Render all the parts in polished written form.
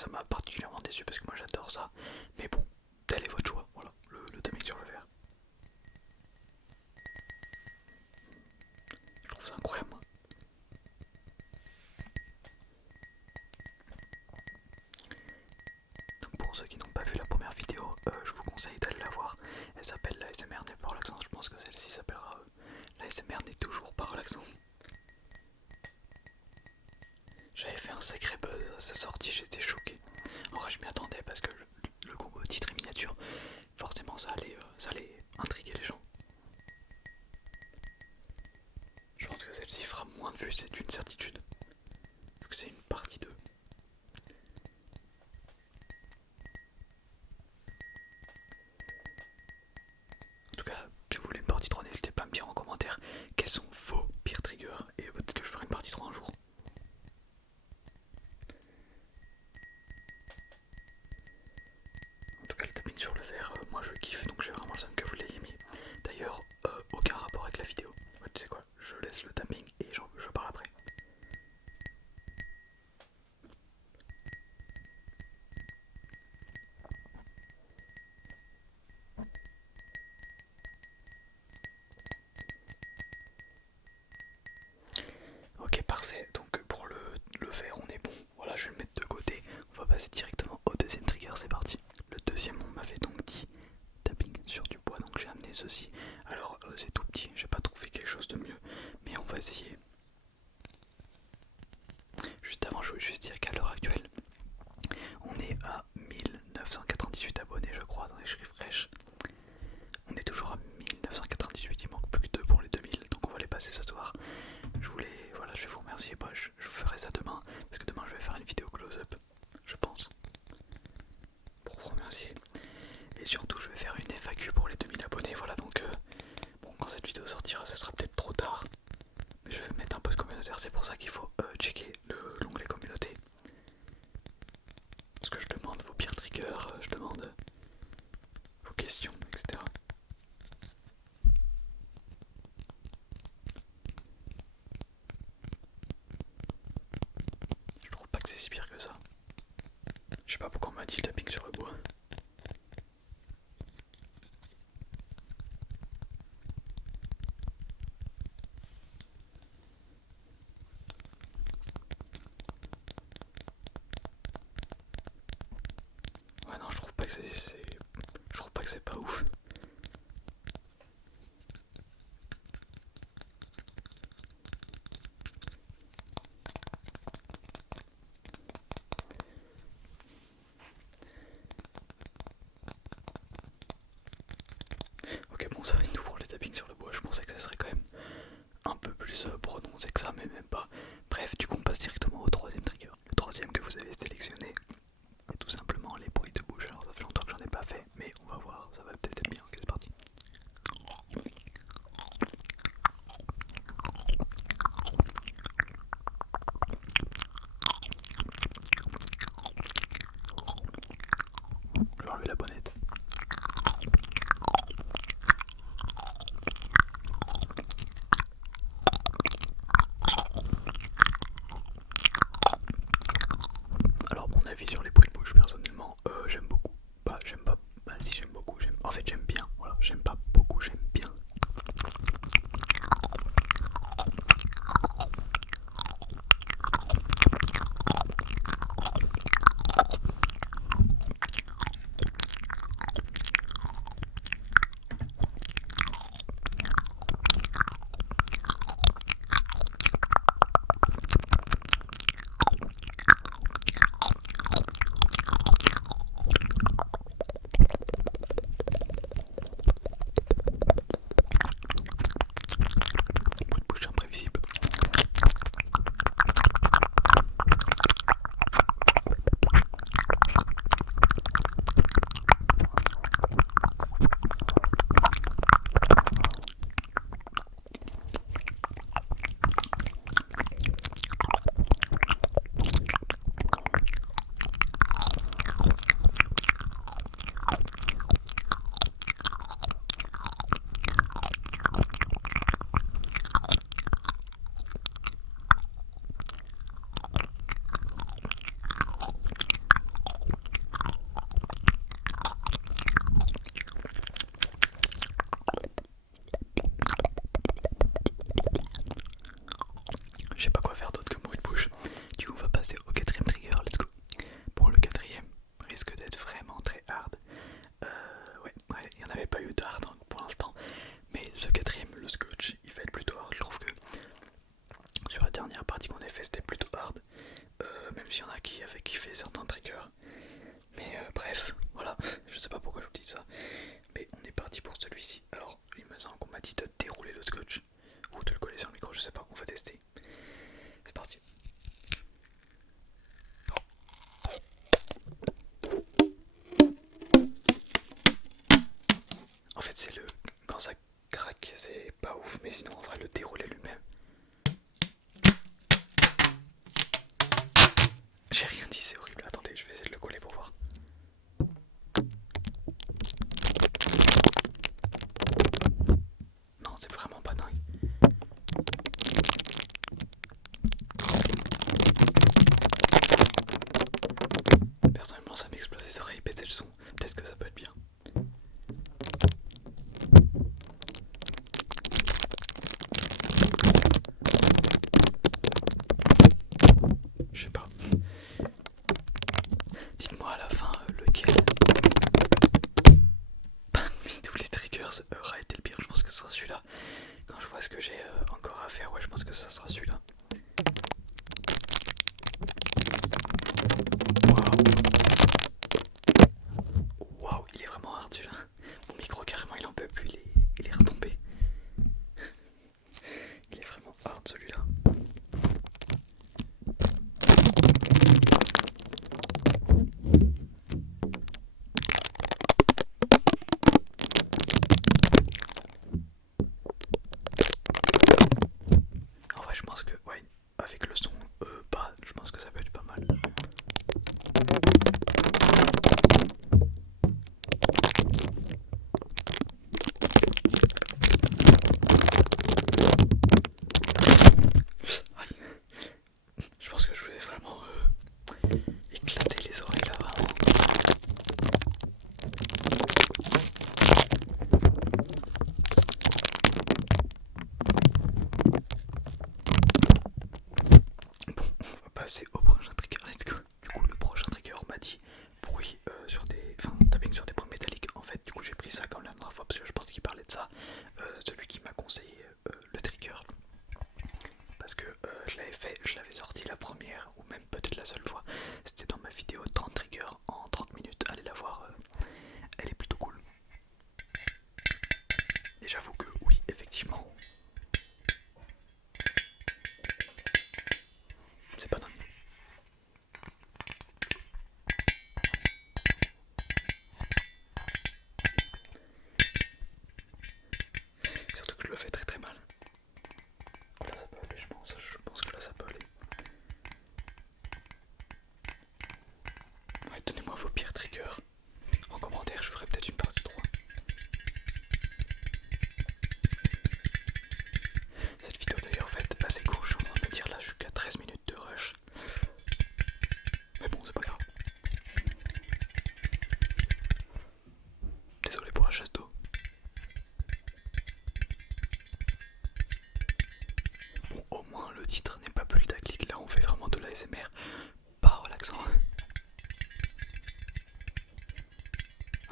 ça m'a particulièrement déçu parce que moi j'adore ça. Mais bon, tel est votre choix, voilà, le tapping sur le verre. Je trouve ça incroyable moi. Donc pour ceux qui n'ont pas vu la première vidéo, je vous conseille d'aller la voir. Elle s'appelle l'ASMR n'est pas relaxant, je pense que celle-ci s'appellera l'ASMR n'est toujours pas relaxant. J'avais fait un sacré buzz à sa sortie, j'étais choqué. En vrai je m'y attendais parce que le combo titre et miniature, forcément ça allait intriguer les gens. Je pense que celle-ci fera moins de vues, c'est une certitude. Vu que c'est une partie 2. En tout cas, si vous voulez une partie 3, n'hésitez pas à me dire en commentaire quels sont vos pires triggers et peut-être que je ferai une partie 3 un jour. En tout cas, le tapping sur le verre, moi je kiffe, donc j'ai vraiment le seum que vous l'ayez mis. D'ailleurs, aucun rapport avec la vidéo. Ouais, tu sais quoi, je laisse le tapping et je parle après. Ok, parfait. Donc pour le verre, on est bon. Voilà, je vais le mettre de côté. On va passer directement au deuxième trigger, c'est parti. Le deuxième, on m'avait donc dit tapping sur du bois, donc j'ai amené ceci. Alors c'est tout petit, j'ai pas trouvé quelque chose de mieux, mais on va essayer. Juste avant, je voulais juste dire qu'à l'heure actuelle, on est à 1998 abonnés, je crois, dans les chiffres fraîches. On est toujours à 1998, il manque plus que 2 pour les 2000, donc on va les passer ce soir. Voilà, je vais vous remercier. Bah, je ferai ça demain, parce que demain je vais faire une vidéo close-up, je pense, pour vous remercier. Et surtout, je vais faire une FAQ pour les 2000 abonnés. Voilà, donc bon, quand cette vidéo sortira, ce sera peut-être trop tard. Mais je vais mettre un post communautaire, c'est pour ça qu'il faut checker l'onglet communauté. Parce que je demande vos pires triggers, je demande vos questions, etc. Je trouve pas que c'est si pire que ça. Je sais pas pourquoi on m'a dit le tapping sur le bois. Ouais non, je trouve pas que je trouve pas que c'est pas ouf. Ok, bon, ça va être tout pour le tapping sur le bois. Je pensais que ça serait quand même un peu plus prononcé que ça, mais même pas. Bref, du coup, on passe directement au troisième trigger. Le troisième que vous avez sélectionné, c'est tout simplement les bruits de bouche. Alors, ça fait longtemps que j'en ai pas fait, mais on va voir, ça va peut-être être bien. Ok, c'est parti. Je vais enlever la bonnette.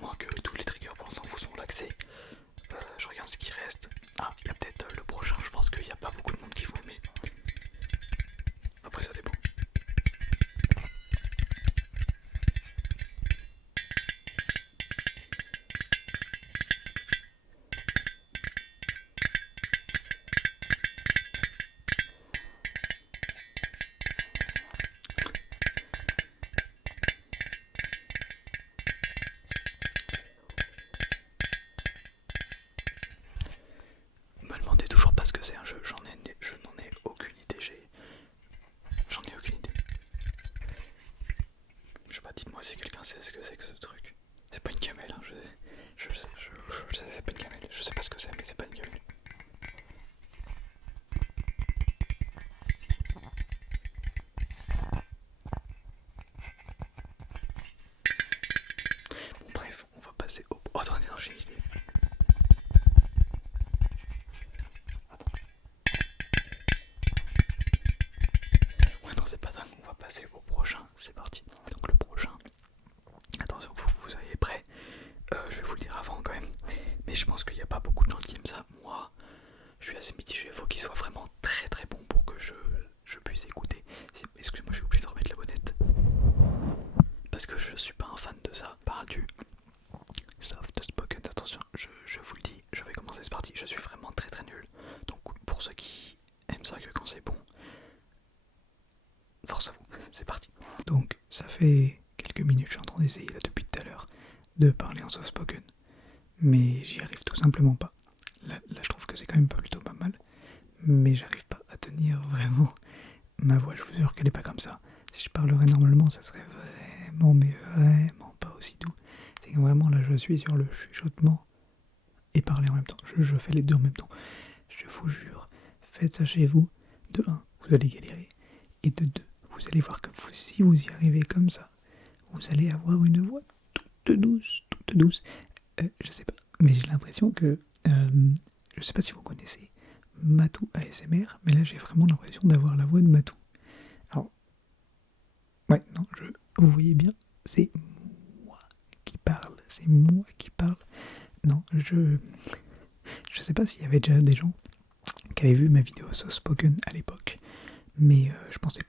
moins que tous les triggers pour l'instant vous sont laxés. Je regarde ce qui reste. Ah, il y a peut-être le prochain, je pense qu'il n'y a pas beaucoup de monde qui vont aimer. Après ça dépend. Me demandez toujours pas ce que c'est un jeu, je n'en ai aucune idée, j'en ai aucune idée. Je sais pas, dites-moi si quelqu'un sait ce que c'est que ce truc. C'est pas une camelle, hein, je sais, c'est pas une camelle, je sais pas ce que c'est, mais c'est pas une camelle. Bon, bref, on va passer au. Oh, attendez, non, j'ai une idée. Ouais, non, c'est pas dingue, on va passer au prochain, c'est parti. Donc, le prochain. Attention, vous soyez prêts. Je vais vous le dire avant quand même. Mais je pense qu'il n'y a pas beaucoup de gens qui aiment ça. Moi, je suis assez mitigé. Il faut qu'il soit vraiment très très bon pour que je puisse écouter. Excusez-moi, j'ai oublié de remettre la bonnette. Parce que je suis pas un fan de ça. Par du soft spoken. Attention, je vous le dis, je vais commencer, c'est parti. Je suis vraiment très très nul. Donc pour ceux qui aiment ça que quand c'est bon, force à vous, c'est parti. Donc ça fait quelques minutes, je suis en train d'essayer là depuis tout à l'heure de parler en soft spoken. Mais j'y arrive tout simplement pas. Là je trouve que c'est quand même plutôt pas mal. Mais j'arrive pas à tenir vraiment ma voix, je vous jure qu'elle est pas comme ça. Si je parlerais normalement, ça serait vraiment, mais vraiment pas aussi doux. C'est que vraiment là, je suis sur le chuchotement et parler en même temps. Je fais les deux en même temps. Je vous jure, faites ça chez vous. De 1, vous allez galérer. Et de 2, vous allez voir que si vous y arrivez comme ça, vous allez avoir une voix toute douce, toute douce. Je sais pas, mais j'ai l'impression que... je sais pas si vous connaissez Matou ASMR, mais là j'ai vraiment l'impression d'avoir la voix de Matou. Alors, ouais, non, vous voyez bien, c'est moi qui parle, c'est moi qui parle. Non, je sais pas s'il y avait déjà des gens qui avaient vu ma vidéo soft spoken à l'époque, mais je pensais,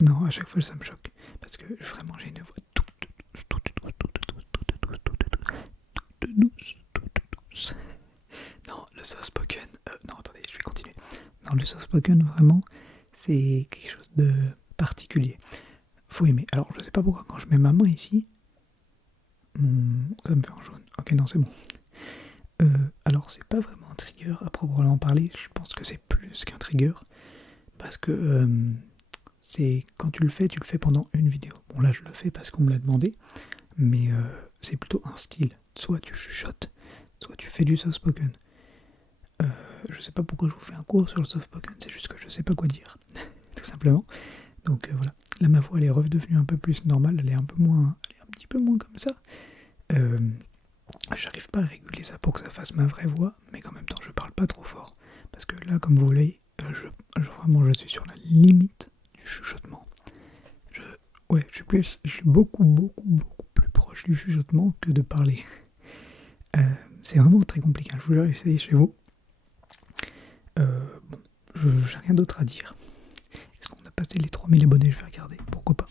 non, à chaque fois ça me choque, parce que vraiment j'ai une voix toute douce. Non, le soft spoken, non attendez, je vais continuer. Non, le soft spoken vraiment, c'est quelque chose de particulier. Faut aimer. Alors je sais pas pourquoi quand je mets ma main ici, ça me fait un jaune. Ok, non, c'est bon. Alors c'est pas vraiment un trigger à proprement parler, je pense que c'est plus qu'un trigger, parce que c'est quand tu le fais pendant une vidéo. Bon là je le fais parce qu'on me l'a demandé, mais c'est plutôt un style. Soit tu chuchotes, soit tu fais du soft spoken. Je sais pas pourquoi je vous fais un cours sur le soft spoken, c'est juste que je sais pas quoi dire, tout simplement. Donc voilà, là ma voix elle est redevenue un peu plus normale, elle est un petit peu moins comme ça. J'arrive pas à réguler ça pour que ça fasse ma vraie voix, mais qu'en même temps je parle pas trop fort. Parce que là, comme vous voyez, vraiment je suis sur la limite du chuchotement. Je suis beaucoup plus proche du chuchotement que de parler. C'est vraiment très compliqué, je vous jure, essayez chez vous. Bon, j'ai rien d'autre à dire. Est-ce qu'on a passé les 3000 abonnés? Je vais regarder, pourquoi pas.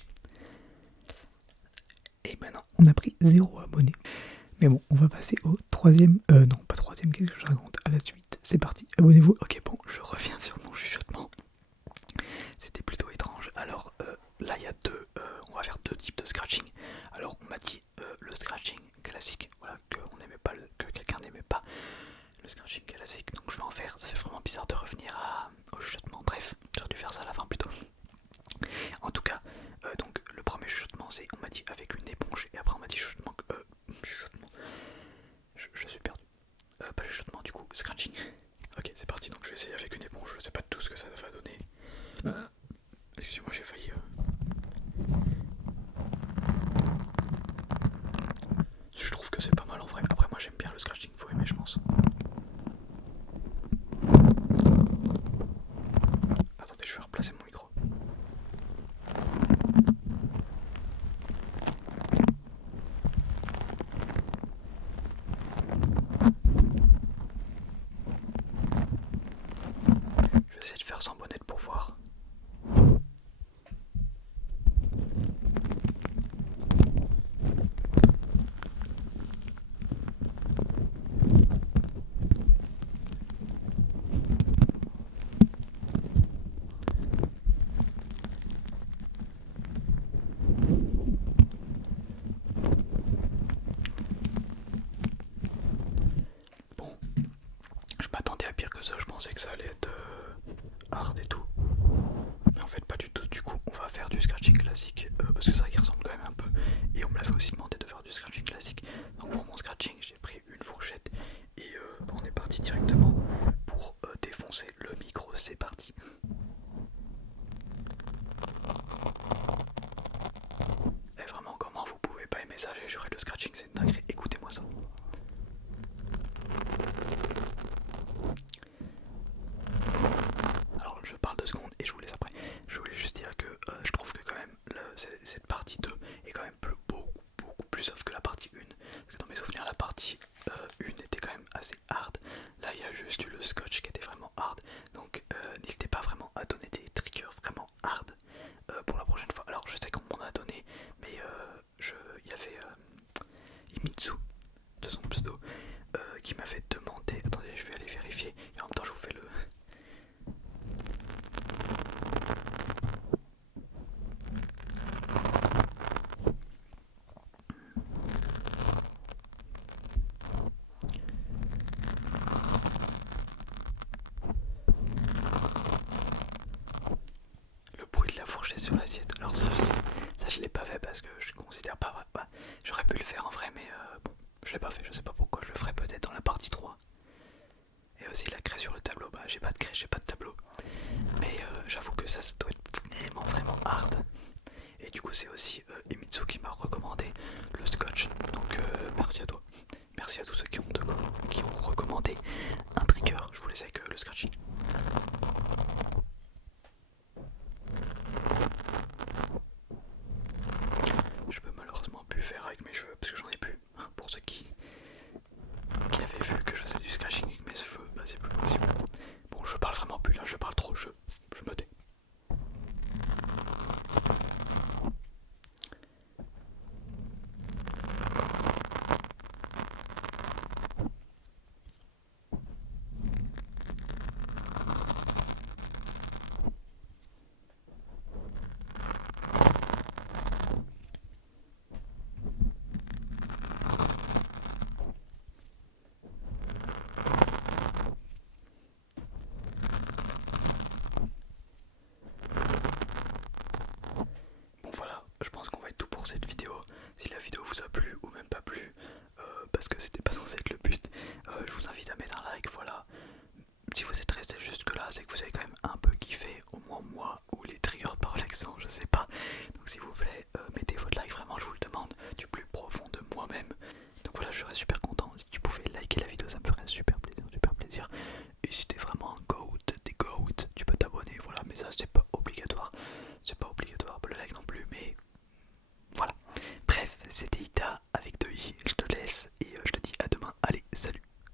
Et maintenant, on a pris 0 abonnés. Mais bon, on va passer au troisième... non, pas troisième, qu'est-ce que je raconte? À la suite, c'est parti, abonnez-vous. Ok, bon, je reviens sur mon chuchotement. C'était plutôt étrange. Alors, là, il y a on va faire deux types de scratching. Alors, on m'a dit le scratching classique, voilà, que quelqu'un n'aimait pas. Le scratching classique, donc je vais en faire. Ça fait vraiment bizarre de revenir au chuchotement. Bref, j'aurais dû faire ça à la fin plutôt. En tout cas, donc le premier chuchotement, c'est, on m'a dit avec une éponge, et après on m'a dit chuchotement, je suis perdu. Pas chuchotement, du coup, scratching. Ok, c'est parti, donc je vais essayer avec une éponge, je sais pas tout ce que ça va l'ai pas fait, je sais pas pourquoi, je le ferai peut-être dans la partie 3. Et aussi la craie sur le tableau, bah j'ai pas de craie, j'ai pas de tableau. Mais j'avoue que ça doit être vraiment hard. Et du coup c'est aussi